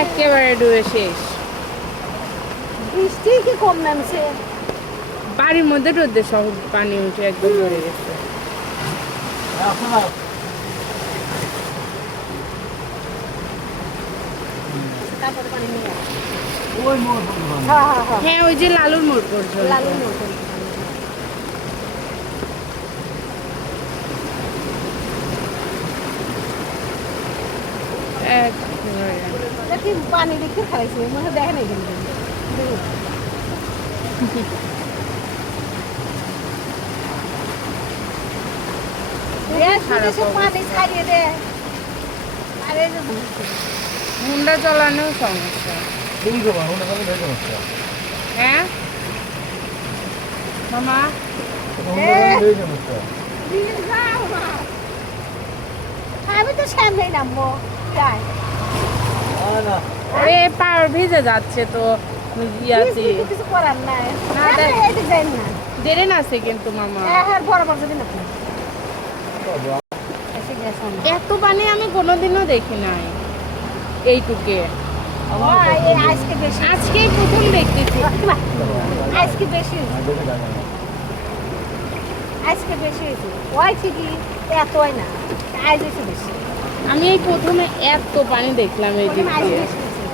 একেবারে ডুবে শেষ। বৃষ্টি কি কম নামছে? বাড়ির মধ্যে রোদে সব পানি উঠে একদম ভরে গেছে। তারপরে পানি নিয়ে হ্যাঁ ওই যে লালুর মোড় পর্যন্ত। লালুর মোড় পর্যন্ত। একেবারে। দেখি পানি দেখতে খাইছে মনে দেখে নাই কিন্তু পানি ছাড়িয়ে দে। আরে হুন্ডা চালানো সমস্যা। হ্যাঁ মামা আমি তো সামনেই নামবো যাই ওরে পার ভিজে যাচ্ছে তো ইয়াতে। কিছু করার নাই না, দেখ। যাই না ড্রেন আছে কিন্তু মামা। হ্যাঁ বরাবর যদি না এসে গেছে এত পানি আমি কোনোদিনও দেখি নাই এইটুকে। আজকে বেশি আজকেই প্রথম দেখতেছি। আজকে বেশি আজকে বেশি হয়েছে ওই ঠিকই এত হয় না আজ হয়েছে বেশি আমি এই প্রথমে এত পানি দেখলাম এই দিক আজ দিয়ে। বেশি হয়েছে